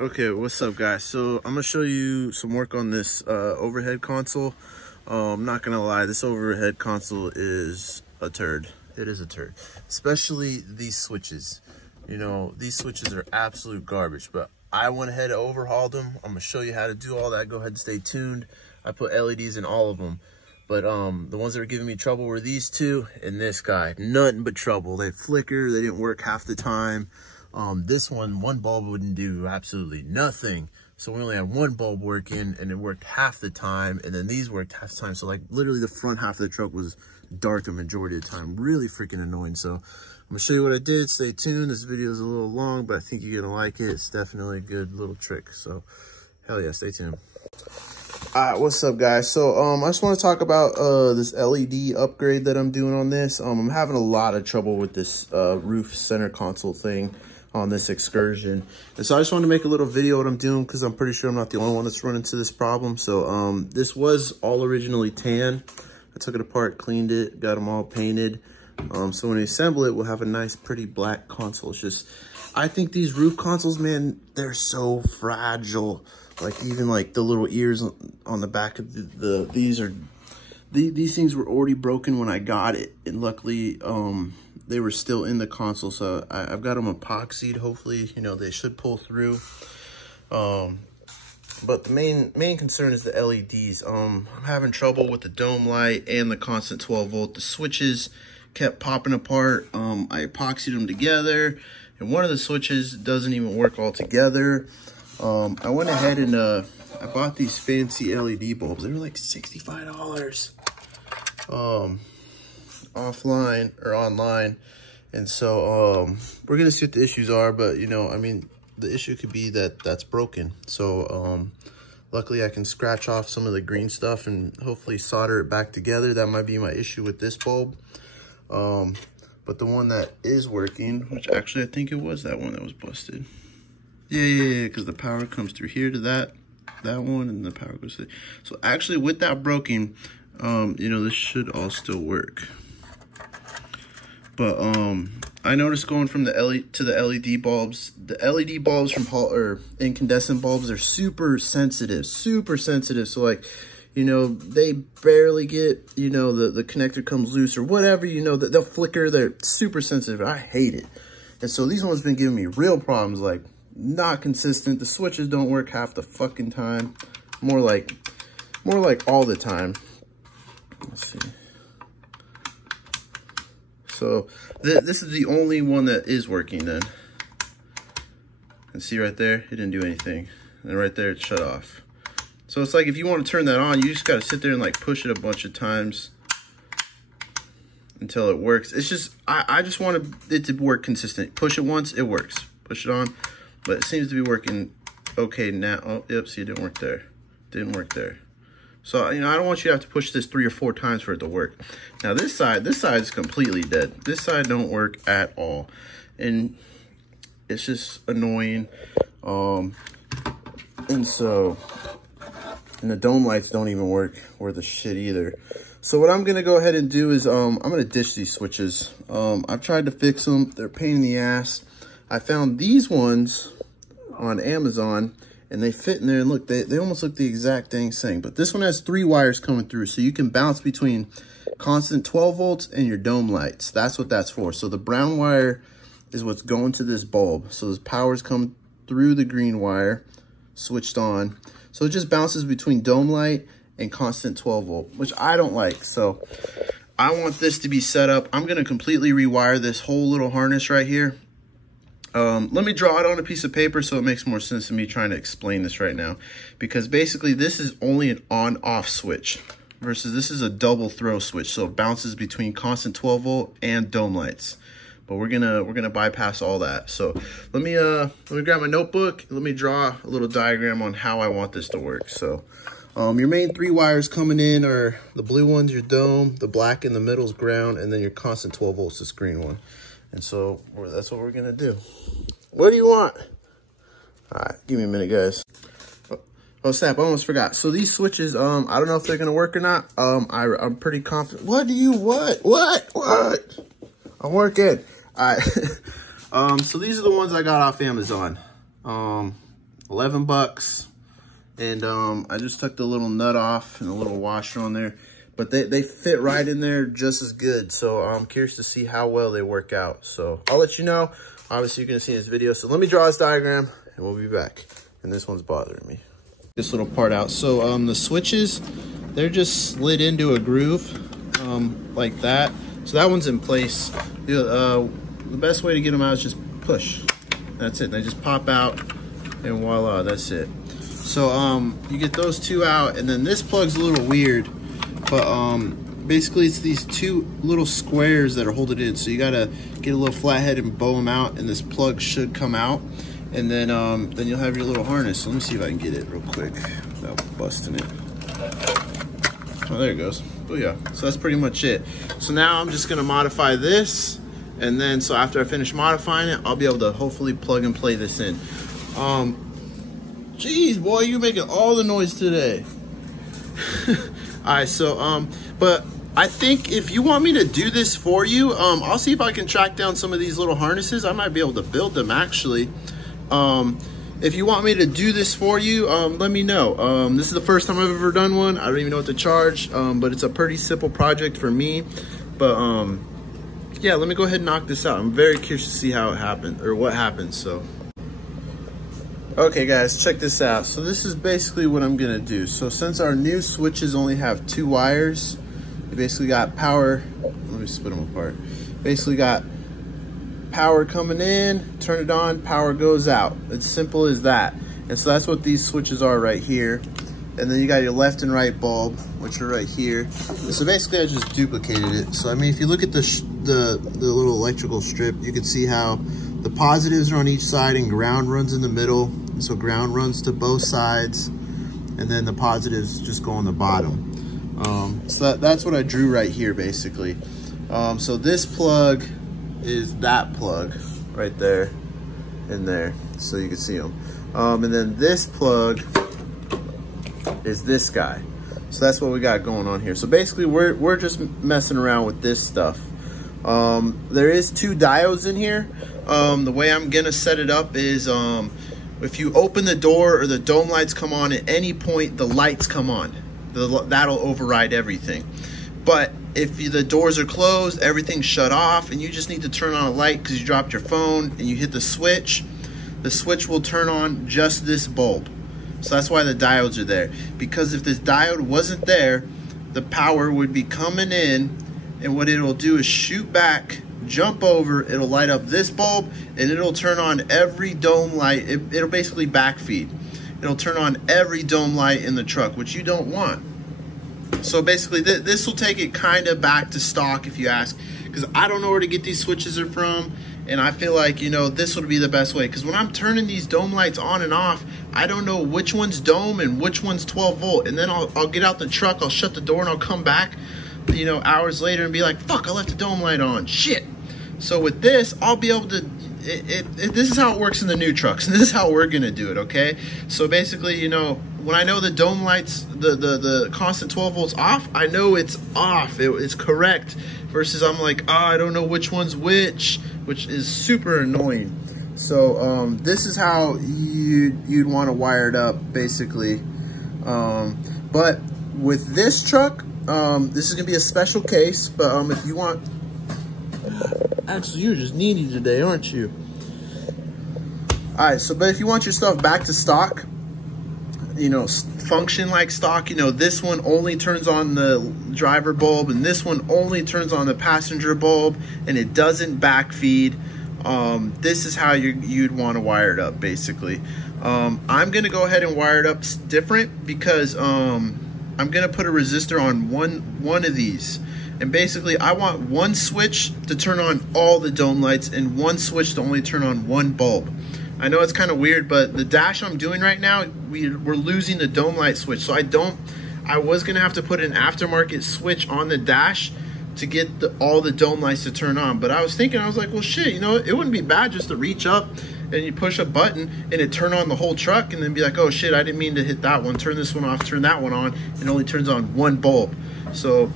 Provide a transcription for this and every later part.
Okay, what's up guys? So I'm gonna show you some work on this overhead console. I'm not gonna lie, this overhead console is a turd. It is a turd, especially these switches. You know, these switches are absolute garbage, but I went ahead and overhauled them. I'm gonna show you how to do all that. Go ahead and stay tuned. I put LEDs in all of them, but the ones that were giving me trouble were these two and this guy. Nothing but trouble. They flicker, they didn't work half the time. This one bulb wouldn't do absolutely nothing. So we only had one bulb working and it worked half the time. And then these worked half the time. So like literally the front half of the truck was dark the majority of the time. Really freaking annoying. So I'm gonna show you what I did. Stay tuned. This video is a little long, but I think you're gonna like it. It's definitely a good little trick. So hell yeah, stay tuned. All right, what's up guys? So I just want to talk about this LED upgrade that I'm doing on this. I'm having a lot of trouble with this roof center console thing on this Excursion, and so I just wanted to make a little video what I'm doing because I'm pretty sure I'm not the only one that's run into this problem. So this was all originally tan. I took it apart, cleaned it, got them all painted. So when we assemble it, we'll have a nice pretty black console. It's just, I think these roof consoles, man, they're so fragile. Like even like the little ears on the back of these things were already broken when I got it, and luckily they were still in the console, so I've got them epoxied. Hopefully, you know, they should pull through. But the main concern is the LEDs. I'm having trouble with the dome light and the constant 12 volt. The switches kept popping apart. I epoxied them together, and one of the switches doesn't even work all together. I went ahead and I bought these fancy LED bulbs. They were like $65 offline or online, and so we're gonna see what the issues are. But you know, I mean, the issue could be that that's broken. So luckily I can scratch off some of the green stuff and hopefully solder it back together. That might be my issue with this bulb. But the one that is working, which actually I think it was that one that was busted. Yeah, because the power comes through here to that one, and the power goes through. So actually with that broken, you know, this should all still work. But I noticed going from the LED to the LED bulbs, the LED bulbs from incandescent bulbs are super sensitive. So like, you know, they barely get, you know, the connector comes loose or whatever, you know, they'll flicker. They're super sensitive. I hate it. And so these ones been giving me real problems, like not consistent. The switches don't work half the fucking time. More like all the time. Let's see. So this is the only one that is working then. And see right there, it didn't do anything. And right there, it shut off. So it's like if you want to turn that on, you just got to sit there and like push it a bunch of times until it works. It's just, I just wanted it to work consistent. Push it once, it works. Push it on, but it seems to be working okay now. Oh, yep, see, it didn't work there. Didn't work there. So, you know, I don't want you to have to push this 3 or 4 times for it to work. Now this side is completely dead. This side don't work at all. And it's just annoying. And the dome lights don't even work worth a shit either. So what I'm gonna go ahead and do is I'm gonna ditch these switches. I've tried to fix them. They're a pain in the ass. I found these ones on Amazon, and they fit in there, and look, they almost look the exact dang same. But this one has 3 wires coming through, so you can bounce between constant 12 volts and your dome lights. That's what that's for. So the brown wire is what's going to this bulb. So this power's coming through the green wire, switched on. So it just bounces between dome light and constant 12 volt, which I don't like. So I want this to be set up. I'm gonna completely rewire this whole little harness right here. Let me draw it on a piece of paper so it makes more sense to me trying to explain this right now. Because basically this is only an on-off switch versus this is a double throw switch. So it bounces between constant 12 volt and dome lights. But we're gonna bypass all that. So let me grab my notebook. Let me draw a little diagram on how I want this to work. So your main 3 wires coming in are the blue ones, your dome, the black in the middle is ground, and then your constant 12 volts, this green one. And so that's what we're gonna do. What do you want? All right, give me a minute, guys. Oh snap, I almost forgot. So these switches, I don't know if they're gonna work or not. I'm pretty confident. What? I'm working. All right. So these are the ones I got off Amazon. 11 bucks. And I just took the little nut off and the little washer on there. But they fit right in there just as good. So I'm curious to see how well they work out. So I'll let you know. Obviously, you're going to see in this video. So let me draw this diagram and we'll be back. And this one's bothering me. This little part out. So the switches, they're just slid into a groove like that. So that one's in place. The best way to get them out is just push. That's it. They just pop out and voila, that's it. So you get those two out, and then this plug's a little weird, but basically it's these two little squares that are holding it in. So you gotta get a little flathead and bow them out, and this plug should come out, and then you'll have your little harness. So let me see if I can get it real quick without busting it. Oh, there it goes. Oh yeah, so that's pretty much it. So now I'm just gonna modify this, and then so after I finish modifying it, I'll be able to hopefully plug and play this in. Jeez, boy, you're making all the noise today. All right, so but I think if you want me to do this for you, I'll see if I can track down some of these little harnesses. I might be able to build them actually. If you want me to do this for you, let me know. This is the first time I've ever done one. I don't even know what to charge, but it's a pretty simple project for me. But yeah, let me go ahead and knock this out. I'm very curious to see how it happened or what happens. So, okay guys, check this out. So this is basically what I'm gonna do. So since our new switches only have 2 wires, they basically got power. Let me split them apart. Basically got power coming in, turn it on, power goes out. It's simple as that. And so that's what these switches are right here. And then you got your left and right bulb, which are right here. So basically I just duplicated it. So I mean, if you look at the little electrical strip, you can see how the positives are on each side and ground runs in the middle. And so ground runs to both sides, and then the positives just go on the bottom. So that's what I drew right here basically. So this plug is that plug right there and there, so you can see them. And then this plug is this guy. So that's what we got going on here. So basically we're just messing around with this stuff. There is 2 diodes in here. The way I'm gonna set it up is if you open the door or the dome lights come on at any point, the lights come on. That'll override everything. But if the doors are closed, everything's shut off, and you just need to turn on a light because you dropped your phone and you hit the switch will turn on just this bulb. So that's why the diodes are there. Because if this diode wasn't there, the power would be coming in, and what it'll do is shoot back, jump over, it'll light up this bulb, and it'll turn on every dome light. It'll basically backfeed. It'll turn on every dome light in the truck, which you don't want. So basically this will take it kind of back to stock, if you ask, because I don't know where to get these switches are from, and I feel like, you know, this would be the best way, because when I'm turning these dome lights on and off, I don't know which one's dome and which one's 12 volt, and then I'll get out the truck, I'll shut the door, and I'll come back, you know, hours later and be like, fuck, I left the dome light on, shit. So with this, I'll be able to, this is how it works in the new trucks, and this is how we're gonna do it, okay? So basically, you know, when I know the dome lights, the constant 12 volts off, I know it's off, it's correct, versus I'm like, oh, I don't know which one's which is super annoying. So this is how you'd want to wire it up, basically. But with this truck, this is gonna be a special case, but if you want, actually, you're just needy today, aren't you? All right, so, but if you want your stuff back to stock, you know, function like stock, you know, this one only turns on the driver bulb, and this one only turns on the passenger bulb, and it doesn't backfeed. This is how you'd want to wire it up, basically. I'm gonna go ahead and wire it up different, because I'm gonna put a resistor on one of these. And basically, I want one switch to turn on all the dome lights and one switch to only turn on one bulb. I know it's kind of weird, but the dash I'm doing right now, we're losing the dome light switch. So I was gonna have to put an aftermarket switch on the dash to get all the dome lights to turn on. But I was like, well, shit, you know, it wouldn't be bad just to reach up and you push a button and it turn on the whole truck, and then be like, oh shit, I didn't mean to hit that one, turn this one off, turn that one on, and it only turns on one bulb. So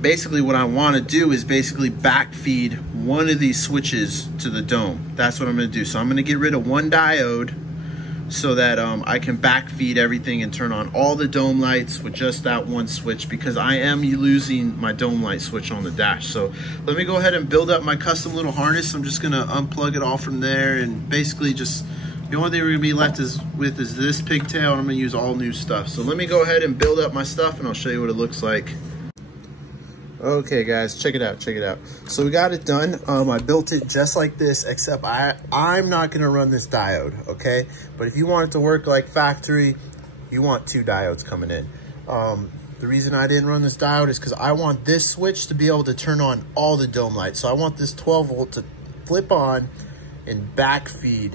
basically what I want to do is basically backfeed one of these switches to the dome. That's what I'm going to do. So I'm going to get rid of one diode, so that I can backfeed everything and turn on all the dome lights with just that one switch, because I am losing my dome light switch on the dash. So let me go ahead and build up my custom little harness. I'm just gonna unplug it all from there, and basically just the only thing we're gonna be left with is this pigtail, and I'm gonna use all new stuff. So let me go ahead and build up my stuff and I'll show you what it looks like. Okay guys, check it out, check it out. So we got it done. I built it just like this, except I'm not gonna run this diode, okay? But if you want it to work like factory, you want 2 diodes coming in. The reason I didn't run this diode is because I want this switch to be able to turn on all the dome lights. So I want this 12 volt to flip on and backfeed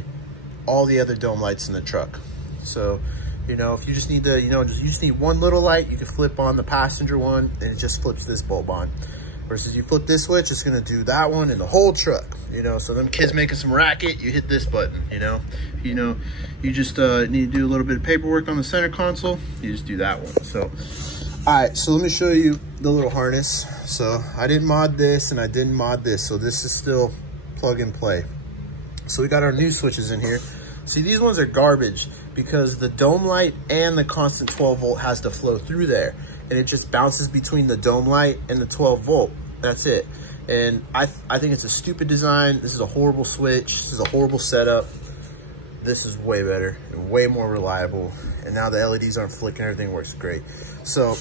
all the other dome lights in the truck. So, you know, if you just need the, you just need one little light, you can flip on the passenger one and it just flips this bulb on. Versus you flip this switch, it's gonna do that one in the whole truck, you know. So them kids making some racket, you hit this button, you know. You just need to do a little bit of paperwork on the center console, you just do that one. So, all right, so let me show you the little harness. So I didn't mod this and I didn't mod this, so this is still plug and play. So we got our new switches in here. See, these ones are garbage because the dome light and the constant 12 volt has to flow through there, and it just bounces between the dome light and the 12 volt. That's it. And I think it's a stupid design. This is a horrible switch. This is a horrible setup. This is way better and way more reliable. And now the LEDs aren't flicking, everything works great. So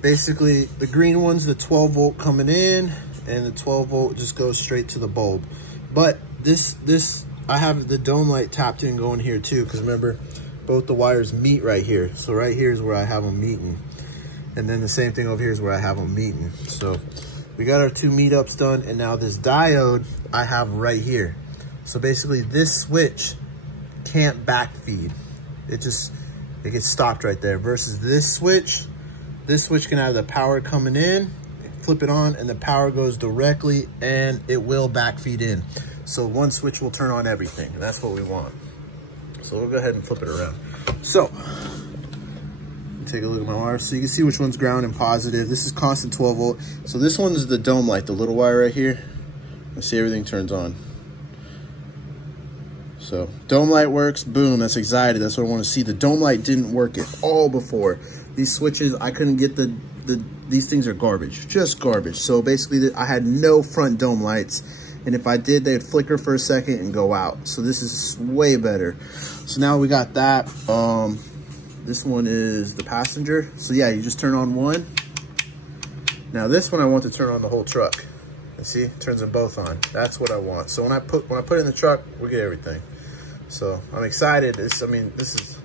basically the green one's the 12 volt coming in, and the 12 volt just goes straight to the bulb. But this I have the dome light tapped in going here too, because remember, both the wires meet right here. So right here is where I have them meeting. And then the same thing over here is where I have them meeting. So we got our 2 meetups done, and now this diode I have right here. So basically this switch can't backfeed. It gets stopped right there. Versus this switch can have the power coming in, flip it on, and the power goes directly and it will backfeed in. So one switch will turn on everything, and that's what we want. So we'll go ahead and flip it around. So take a look at my wires so you can see which one's ground and positive. This is constant 12 volt. So this one's the dome light, the little wire right here. Let's see, everything turns on. So dome light works, boom, that's anxiety. That's what I want to see. The dome light didn't work at all before. These switches, I couldn't get these things are garbage, just garbage. So basically I had no front dome lights. And if I did, they'd flicker for a second and go out. So this is way better. So now we got that. This one is the passenger. So yeah, you just turn on one. Now this one I want to turn on the whole truck. And see, it turns them both on. That's what I want. So when I put it in the truck, we get everything. So I'm excited. This is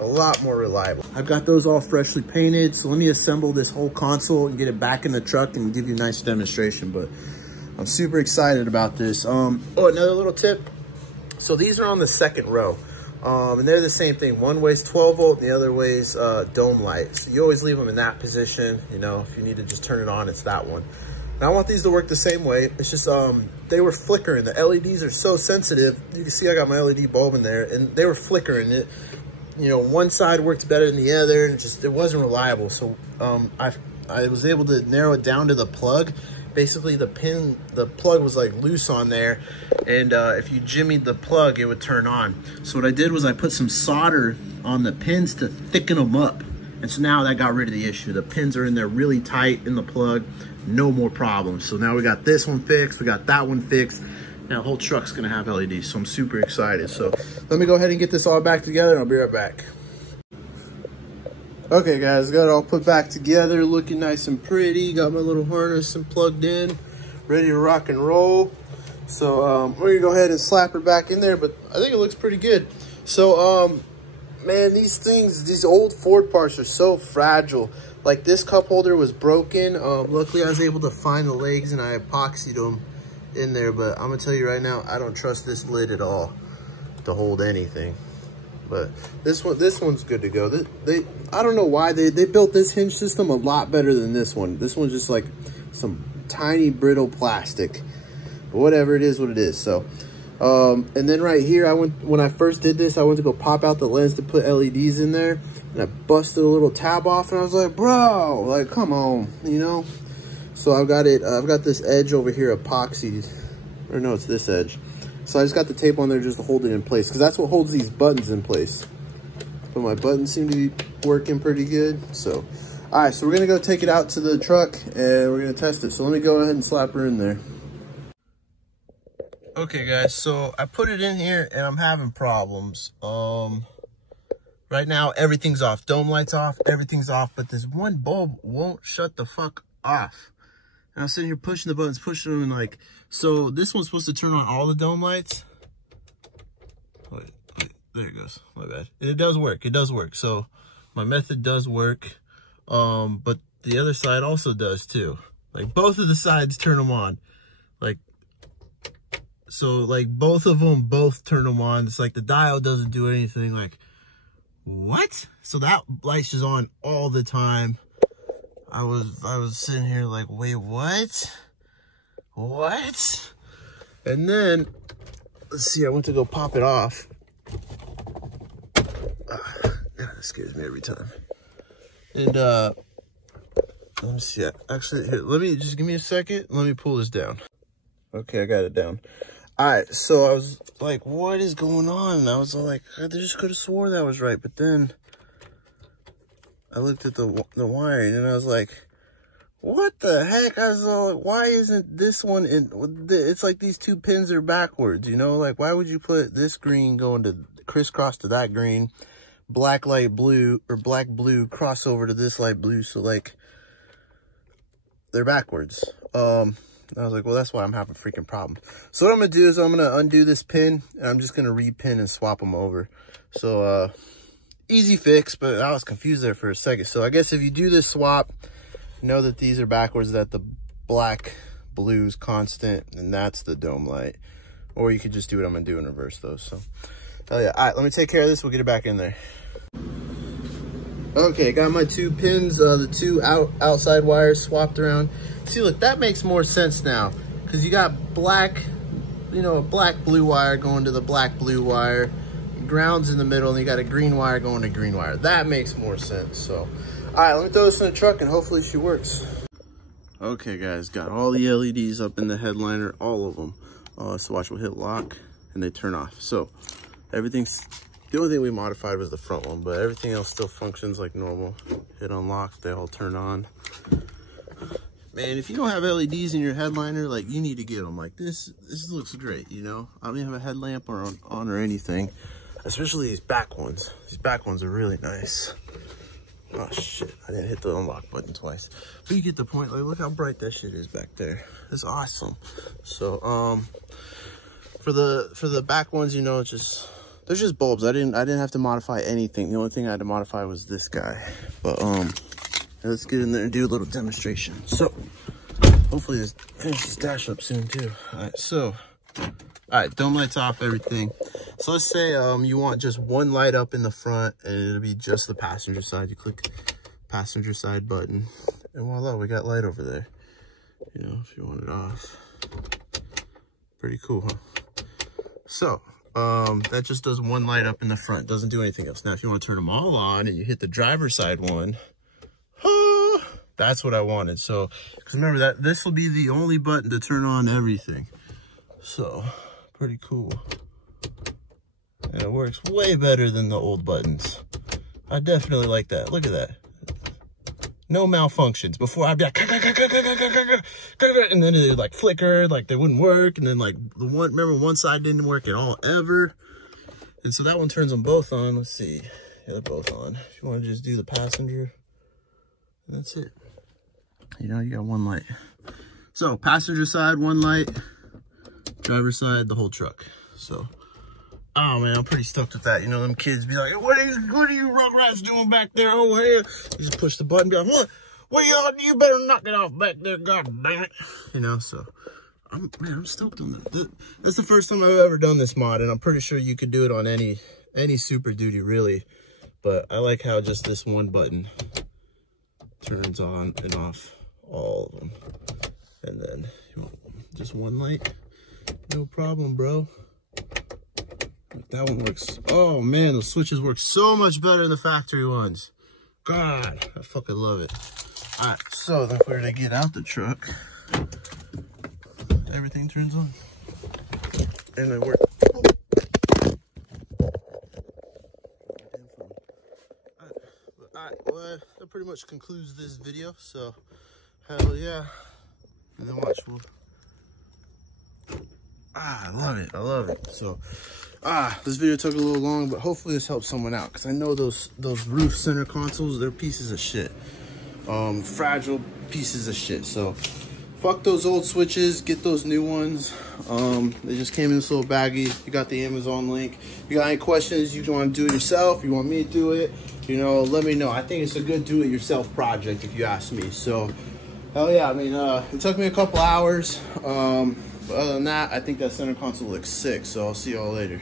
a lot more reliable. I've got those all freshly painted. So let me assemble this whole console and get it back in the truck and give you a nice demonstration. But I'm super excited about this. Oh, another little tip. So these are on the second row. And they're the same thing. One way's 12 volt, and the other way's dome light. So you always leave them in that position. You know, if you need to just turn it on, it's that one. Now I want these to work the same way. It's just, they were flickering. The LEDs are so sensitive. You can see I got my LED bulb in there, and they were flickering. It, you know, one side worked better than the other, and it wasn't reliable. So I was able to narrow it down to the plug. Basically the plug was like loose on there, and if you jimmied the plug, it would turn on. So what I did was I put some solder on the pins to thicken them up, and so now that got rid of the issue. The pins are in there really tight in the plug, no more problems. So now we got this one fixed, we got that one fixed. Now the whole truck's gonna have LEDs, so I'm super excited. So let me go ahead and get this all back together, and I'll be right back. Okay guys, got it all put back together, looking nice and pretty. Got my little harness and plugged in, ready to rock and roll. So we're gonna go ahead and slap her back in there, but I think it looks pretty good. So man, these old Ford parts are so fragile. Like this cup holder was broken. Luckily I was able to find the legs and I epoxied them in there, but I'm gonna tell you right now, I don't trust this lid at all to hold anything. But this one's good to go. I don't know why they built this hinge system a lot better than this one. This one's just like some tiny brittle plastic. But whatever, it is what it is. So and then right here, when I first did this, I went to go pop out the lens to put LEDs in there, and I busted a little tab off, and I was like, bro, like come on, you know. So I've got this edge over here epoxied, or no, it's this edge. So I just got the tape on there just to hold it in place, because that's what holds these buttons in place. But my buttons seem to be working pretty good. So, all right, so we're gonna go take it out to the truck and we're gonna test it. So let me go ahead and slap her in there. Okay guys, so I put it in here and I'm having problems. Right now everything's off. Dome light's off, everything's off, but this one bulb won't shut the fuck off. And I'm sitting here pushing the buttons, pushing them, and like, so this one's supposed to turn on all the dome lights. Wait, there it goes, my bad. It does work, it does work. So my method does work, but the other side also does too. Like both of the sides turn them on. Like, so like both of them both turn them on. It's like the dial doesn't do anything. Like, what? So that light's just on all the time. I was sitting here like, wait, what? What? And then, let's see, I went to go pop it off. God, it scares me every time. And let me see. Actually, here, let me just give me a second. Let me pull this down. Okay, I got it down. All right, so I was like, what is going on? And I was like, I just could have swore that was right. But then I looked at the wiring and I was like, what the heck? I was like, why isn't this one in? It's like these two pins are backwards, you know? Like, why would you put this green going to crisscross to that green, black light blue, or black blue cross over to this light blue? So like, they're backwards. I was like, well, that's why I'm having a freaking problem. So what I'm gonna do is I'm gonna undo this pin and I'm just gonna repin and swap them over. So easy fix, but I was confused there for a second. So I guess if you do this swap, know that these are backwards, that the black blue's constant and that's the dome light. Or you could just do what I'm gonna do in reverse those. So hell yeah. All right, let me take care of this. We'll get it back in there. Okay, got my two pins, the two outside wires swapped around. See, look, that makes more sense now, because you got black, you know, a black blue wire going to the black blue wire, ground's in the middle, and you got a green wire going to green wire. That makes more sense. So, all right, let me throw this in the truck and hopefully she works. Okay, guys, got all the LEDs up in the headliner, all of them. So watch, we'll hit lock and they turn off. So everything's, the only thing we modified was the front one, but everything else still functions like normal. Hit unlock, they all turn on. Man, if you don't have LEDs in your headliner, like, you need to get them. Like, this looks great, you know? I don't even have a headlamp on or anything, especially these back ones. These back ones are really nice. Oh, shit, I didn't hit the unlock button twice. But you get the point. Like, look how bright that shit is back there. It's awesome. So, for the back ones, you know, it's just, they're just bulbs. I didn't have to modify anything. The only thing I had to modify was this guy. But let's get in there and do a little demonstration. So hopefully this finishes dash up soon too. All right, dome lights off, everything. So let's say you want just one light up in the front and it'll be just the passenger side. You click passenger side button and voila, we got light over there. You know, if you want it off. Pretty cool, huh? So that just does one light up in the front, doesn't do anything else. Now if you want to turn them all on and you hit the driver's side one, that's what I wanted. So because remember that this will be the only button to turn on everything. So pretty cool. And it works way better than the old buttons. I definitely like that. Look at that. No malfunctions. Before I'd be like, and then it like flickered, like they wouldn't work. And then like the one, remember one side didn't work at all ever. And so that one turns them both on. Let's see. Yeah, they're both on. If you want to just do the passenger, that's it. You know, you got one light. So passenger side, one light. Driver's side, the whole truck. So, oh man, I'm pretty stoked with that. You know, them kids be like, what are you Rugrats doing back there? Oh, hey. You just push the button, be like, what you better knock it off back there, god damn it. You know, so I'm stoked on that. That's the first time I've ever done this mod, and I'm pretty sure you could do it on any Super Duty, really. But I like how just this one button turns on and off all of them. And then just one light. No problem, bro. That one works. Oh man, the switches work so much better than the factory ones. God, I fucking love it. All right, so then if we were to get out the truck, everything turns on. And I work. Alright, well, that pretty much concludes this video. So, hell yeah. And then watch. I love it. I love it. So, this video took a little long, but hopefully this helps someone out. Because I know those roof center consoles, they're pieces of shit. Fragile pieces of shit. So, fuck those old switches. Get those new ones. They just came in this little baggie. You got the Amazon link. If you got any questions, you want to do it yourself, you want me to do it, you know, let me know. I think it's a good do-it-yourself project if you ask me. So, hell yeah. I mean, it took me a couple hours. But other than that, I think that center console looks sick. So I'll see y'all later.